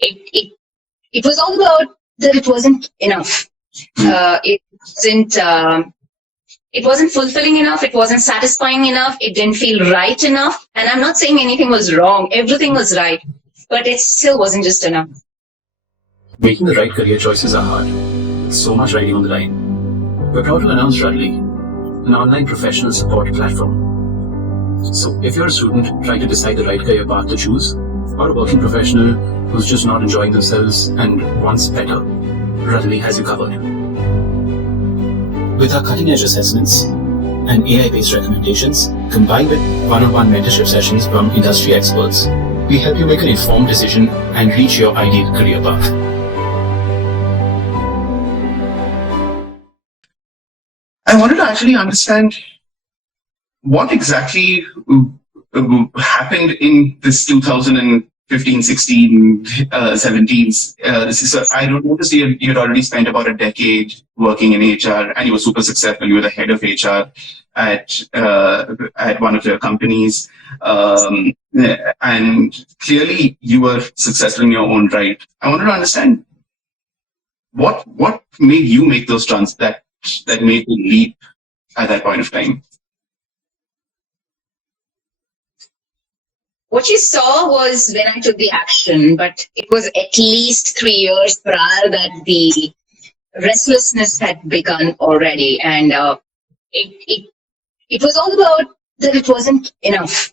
it it was all about that it wasn't enough. It wasn't. It wasn't fulfilling enough. It wasn't satisfying enough. It didn't feel right enough. And I'm not saying anything was wrong. Everything was right, but it still wasn't just enough. Making the right career choices are hard. With so much riding on the line. We're proud to announce Rudley, an online professional support platform. So if you're a student trying to decide the right career path to choose, or a working professional who's just not enjoying themselves and wants better, Rudley has you covered. With our cutting-edge assessments and AI-based recommendations, combined with one-on-one mentorship sessions from industry experts, we help you make an informed decision and reach your ideal career path. I wanted to actually understand what exactly happened in this 2015, 16, 17. So I noticed you had already spent about a decade working in HR, and you were super successful. You were the head of HR at one of your companies, and clearly you were successful in your own right. I wanted to understand what made you make those that made you leap at that point of time. What you saw was when I took the action, but it was at least 3 years prior that the restlessness had begun already, and it was all about that it wasn't enough.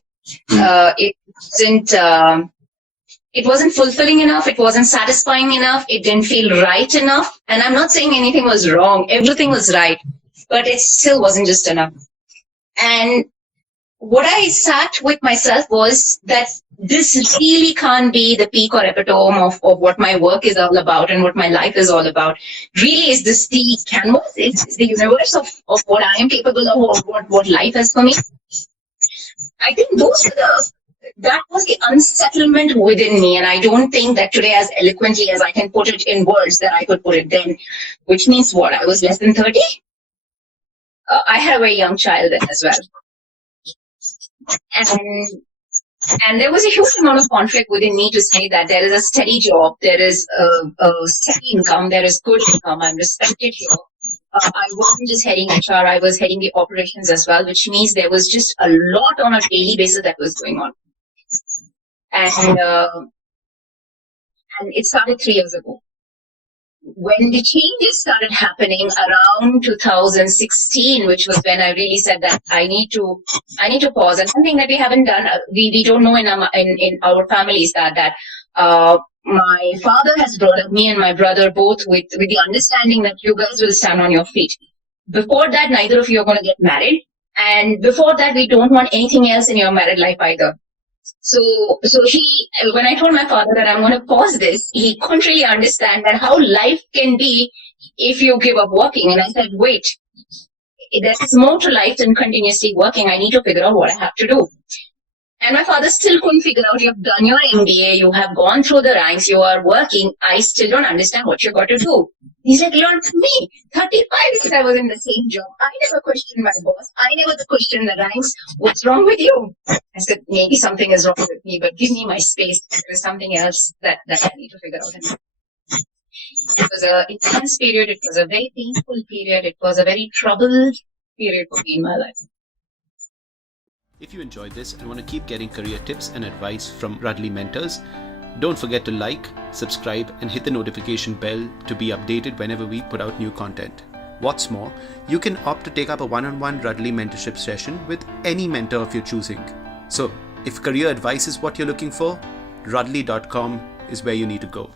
It wasn't fulfilling enough. It wasn't satisfying enough. It didn't feel right enough. And I'm not saying anything was wrong. Everything was right, but it still wasn't just enough. And what I sat with myself was that this really can't be the peak or epitome of what my work is all about and what my life is all about. Really, is this the canvas? Is the universe of what I am capable of, or what life is for me? I think that was the unsettlement within me, and I don't think that today, as eloquently as I can put it in words, that I could put it then, which means what? I was less than 30? I had a very young child then as well. And there was a huge amount of conflict within me to say that there is a steady job, there is a steady income, there is good income, I'm respected here. I wasn't just heading HR, I was heading the operations as well, which means there was just a lot on a daily basis that was going on. And it started 3 years ago. When the changes started happening around 2016, which was when I really said that I need to pause. And something that we haven't done, we don't know in our families that my father has brought up me and my brother both with the understanding that you guys will stand on your feet. Before that, neither of you are going to get married. And before that, we don't want anything else in your married life either. So when I told my father that I'm going to pause this, he couldn't really understand that how life can be if you give up working. And I said, wait, there's more to life than continuously working. I need to figure out what I have to do. And my father still couldn't figure out, you've done your MBA, you have gone through the ranks, you are working. I still don't understand what you got to do. He's like, learn from me. 35 years I was in the same job. I never questioned my boss. I never questioned the ranks. What's wrong with you? I said, maybe something is wrong with me, but give me my space. There's something else that I need to figure out. It was an intense period. It was a very painful period. It was a very troubled period for me in my life. If you enjoyed this and want to keep getting career tips and advice from Rudley mentors, don't forget to like, subscribe, and hit the notification bell to be updated whenever we put out new content. What's more, you can opt to take up a one-on-one Rudley mentorship session with any mentor of your choosing. So, if career advice is what you're looking for, Rudley.com is where you need to go.